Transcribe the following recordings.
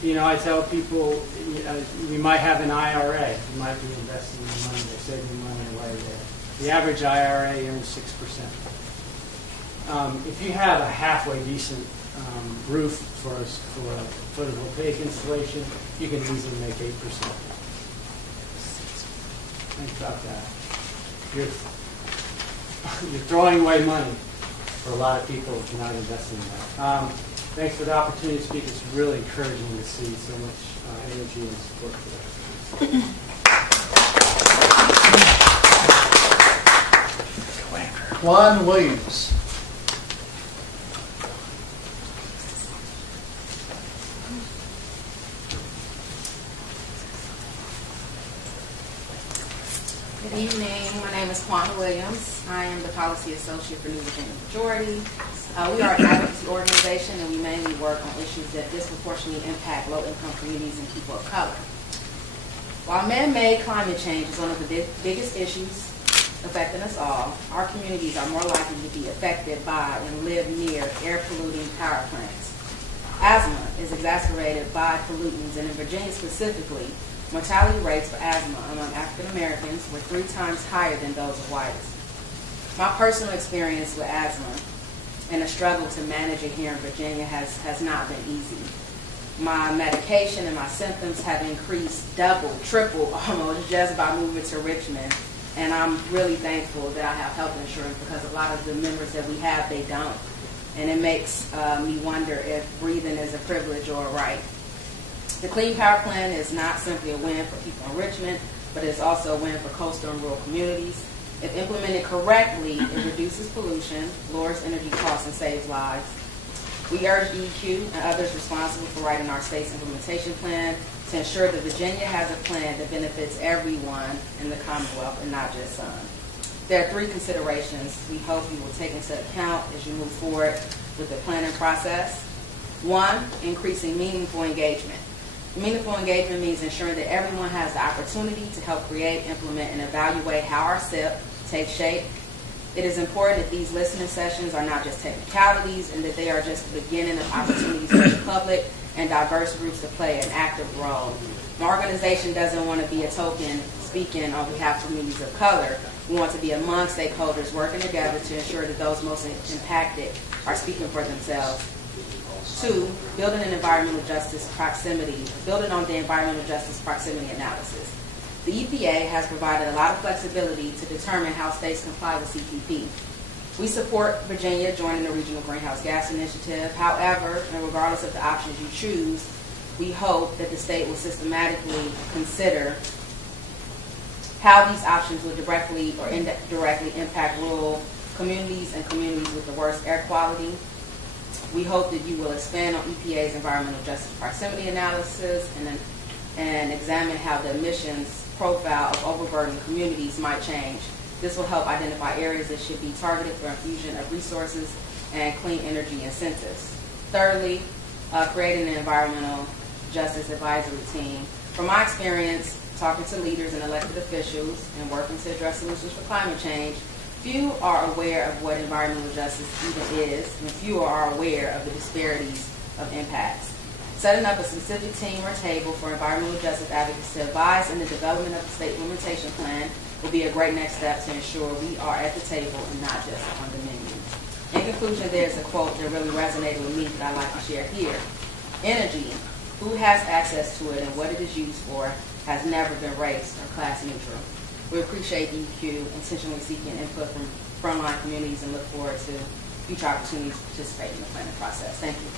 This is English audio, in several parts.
I tell people, you might have an IRA. You might be investing your money, they're saving money away there. The average IRA earns 6%. If you have a halfway decent roof for a photovoltaic installation, you can easily make 8%. Think about that. You're throwing away money for a lot of people if you're not investing in that. Thanks for the opportunity to speak. It's really encouraging to see so much energy and support for that. Juan Williams. Good evening. My name is Juan Williams. I am the Policy Associate for New Virginia Majority. We are an advocacy organization, and we mainly work on issues that disproportionately impact low-income communities and people of color. While man-made climate change is one of the biggest issues affecting us all, our communities are more likely to be affected by and live near air-polluting power plants. Asthma is exacerbated by pollutants, and in Virginia specifically, mortality rates for asthma among African Americans were 3 times higher than those of whites. My personal experience with asthma and the struggle to manage it here in Virginia has not been easy. My medication and my symptoms have increased double, triple almost just by moving to Richmond. And I'm really thankful that I have health insurance because a lot of the members that we have, they don't. And it makes me wonder if breathing is a privilege or a right. The Clean Power Plan is not simply a win for people in Richmond, but it's also a win for coastal and rural communities. If implemented correctly, it reduces pollution, lowers energy costs, and saves lives. We urge DEQ and others responsible for writing our state's implementation plan to ensure that Virginia has a plan that benefits everyone in the Commonwealth and not just some. There are 3 considerations we hope you will take into account as you move forward with the planning process. 1, increasing meaningful engagement. Meaningful engagement means ensuring that everyone has the opportunity to help create, implement, and evaluate how our SIP takes shape. It is important that these listening sessions are not just technicalities and that they are just the beginning of opportunities for the public and diverse groups to play an active role. My organization doesn't want to be a token speaking on behalf of communities of color. We want to be among stakeholders working together to ensure that those most impacted are speaking for themselves. 2, building on the environmental justice proximity analysis. The EPA has provided a lot of flexibility to determine how states comply with CPP. We support Virginia joining the Regional Greenhouse Gas Initiative. However, and regardless of the options you choose, we hope that the state will systematically consider how these options will directly or indirectly impact rural communities and communities with the worst air quality. We hope that you will expand on EPA's environmental justice proximity analysis and examine how the emissions profile of overburdened communities might change. This will help identify areas that should be targeted for infusion of resources and clean energy incentives. Thirdly, creating an environmental justice advisory team. From my experience talking to leaders and elected officials and working to address solutions for climate change, few are aware of what environmental justice even is, and few are aware of the disparities of impacts. Setting up a specific team or table for environmental justice advocates to advise in the development of the state implementation plan will be a great next step to ensure we are at the table and not just on the menu. In conclusion, there's a quote that really resonated with me that I'd like to share here. Energy, who has access to it and what it is used for, has never been race or class neutral. We appreciate DEQ intentionally seeking input from frontline communities and look forward to future opportunities to participate in the planning process. Thank you.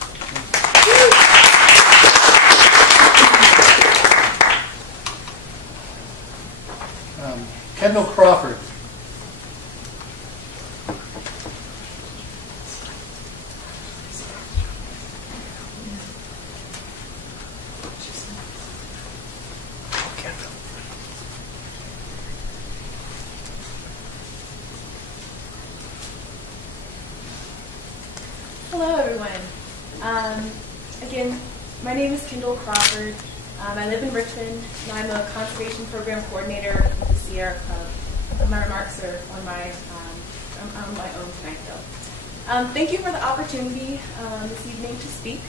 Kendall Crawford. Hello, everyone. Again, my name is Kendall Crawford. I live in Richmond, and I'm a conservation program coordinator with the Sierra Club. My remarks are on my own tonight, though. Thank you for the opportunity this evening to speak.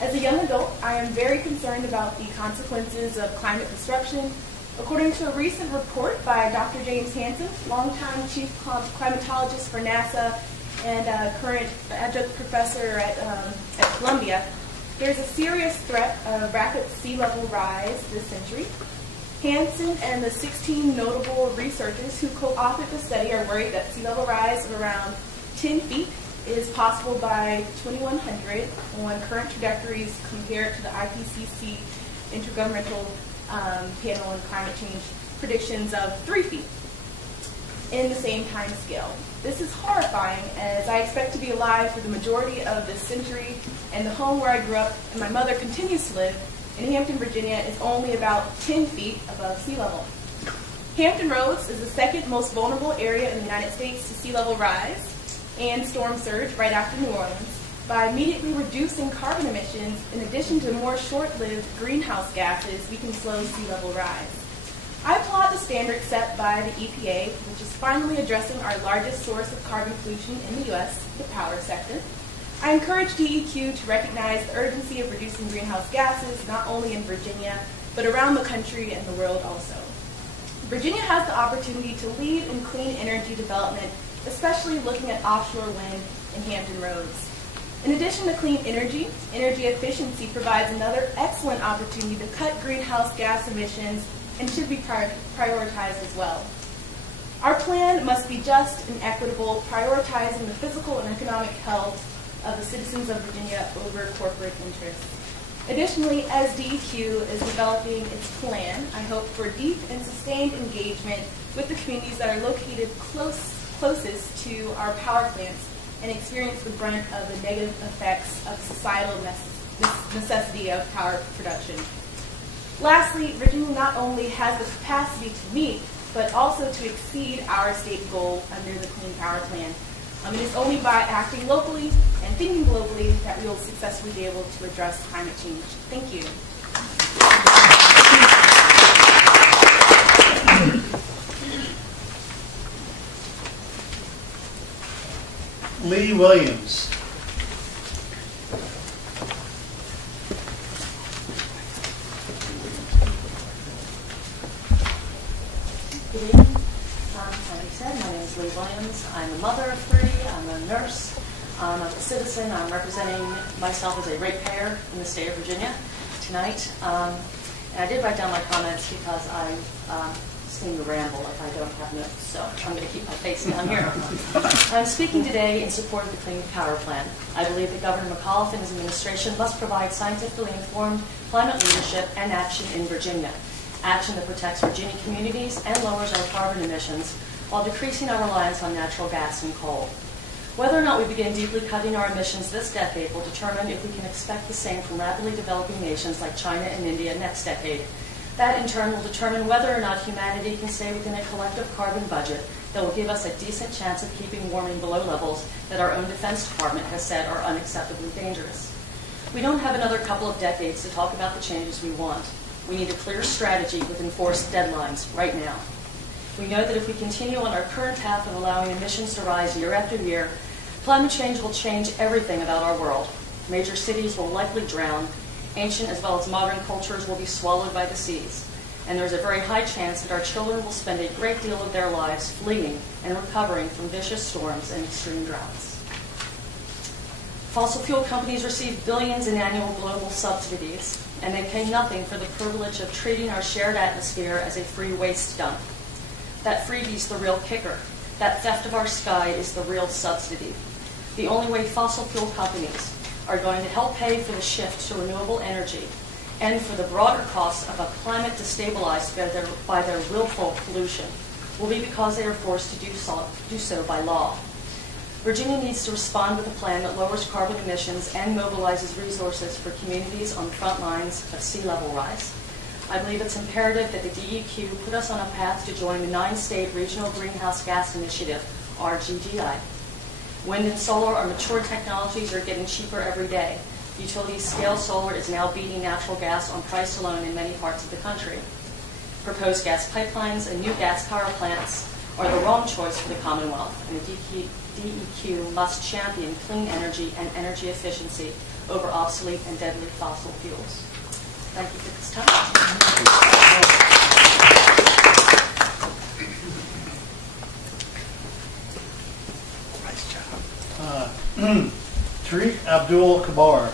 As a young adult, I am very concerned about the consequences of climate disruption. According to a recent report by Dr. James Hansen, longtime chief climatologist for NASA and current adjunct professor at Columbia, there's a serious threat of rapid sea level rise this century. Hansen and the 16 notable researchers who co-authored the study are worried that sea level rise of around 10 feet is possible by 2100 on current trajectories compared to the IPCC Intergovernmental Panel on Climate Change predictions of 3 feet in the same time scale. This is horrifying, as I expect to be alive for the majority of this century, and the home where I grew up and my mother continues to live in Hampton, Virginia, is only about 10 feet above sea level. Hampton Roads is the second most vulnerable area in the United States to sea level rise and storm surge right after New Orleans. By immediately reducing carbon emissions, in addition to more short-lived greenhouse gases, we can slow sea level rise. I applaud the standard set by the EPA, which is finally addressing our largest source of carbon pollution in the U.S., the power sector. I encourage DEQ to recognize the urgency of reducing greenhouse gases, not only in Virginia, but around the country and the world also. Virginia has the opportunity to lead in clean energy development, especially looking at offshore wind and Hampton Roads. In addition to clean energy, energy efficiency provides another excellent opportunity to cut greenhouse gas emissions and should be prioritized as well. Our plan must be just and equitable, prioritizing the physical and economic health of the citizens of Virginia over corporate interests. Additionally, as DEQ is developing its plan, I hope for deep and sustained engagement with the communities that are located closest to our power plants and experience the brunt of the negative effects of societal necessity of power production. Lastly, Virginia not only has the capacity to meet, but also to exceed our state goal under the Clean Power Plan. It is only by acting locally and thinking globally that we will successfully be able to address climate change. Thank you. Lee Williams. Good evening. Like I said, my name is Lee Williams. I'm a mother of 3. I'm a nurse. I'm a citizen. I'm representing myself as a ratepayer in the state of Virginia tonight. And I did write down my comments because I seem to ramble if I don't have notes, so I'm going to keep my face down here. I'm speaking today in support of the Clean Power Plan. I believe that Governor McAuliffe and his administration must provide scientifically informed climate leadership and action in Virginia. Action that protects Virginia communities and lowers our carbon emissions while decreasing our reliance on natural gas and coal. Whether or not we begin deeply cutting our emissions this decade will determine if we can expect the same from rapidly developing nations like China and India next decade. That, in turn, will determine whether or not humanity can stay within a collective carbon budget that will give us a decent chance of keeping warming below levels that our own Defense Department has said are unacceptably dangerous. We don't have another couple of decades to talk about the changes we want. We need a clear strategy with enforced deadlines right now. We know that if we continue on our current path of allowing emissions to rise year after year, climate change will change everything about our world. Major cities will likely drown. Ancient as well as modern cultures will be swallowed by the seas. And there's a very high chance that our children will spend a great deal of their lives fleeing and recovering from vicious storms and extreme droughts. Fossil fuel companies receive billions in annual global subsidies, and they pay nothing for the privilege of treating our shared atmosphere as a free waste dump. That freebie's the real kicker. That theft of our sky is the real subsidy. The only way fossil fuel companies are going to help pay for the shift to renewable energy and for the broader costs of a climate destabilized by their willful pollution will be because they are forced to do so by law. Virginia needs to respond with a plan that lowers carbon emissions and mobilizes resources for communities on the front lines of sea level rise. I believe it's imperative that the DEQ put us on a path to join the 9-state Regional Greenhouse Gas Initiative, RGGI. Wind and solar are mature technologies that are getting cheaper every day. Utility-scale solar is now beating natural gas on price alone in many parts of the country. Proposed gas pipelines and new gas power plants are the wrong choice for the Commonwealth, and the DEQ must champion clean energy and energy efficiency over obsolete and deadly fossil fuels. Thank you for this time. Tariq Abdul Kabar.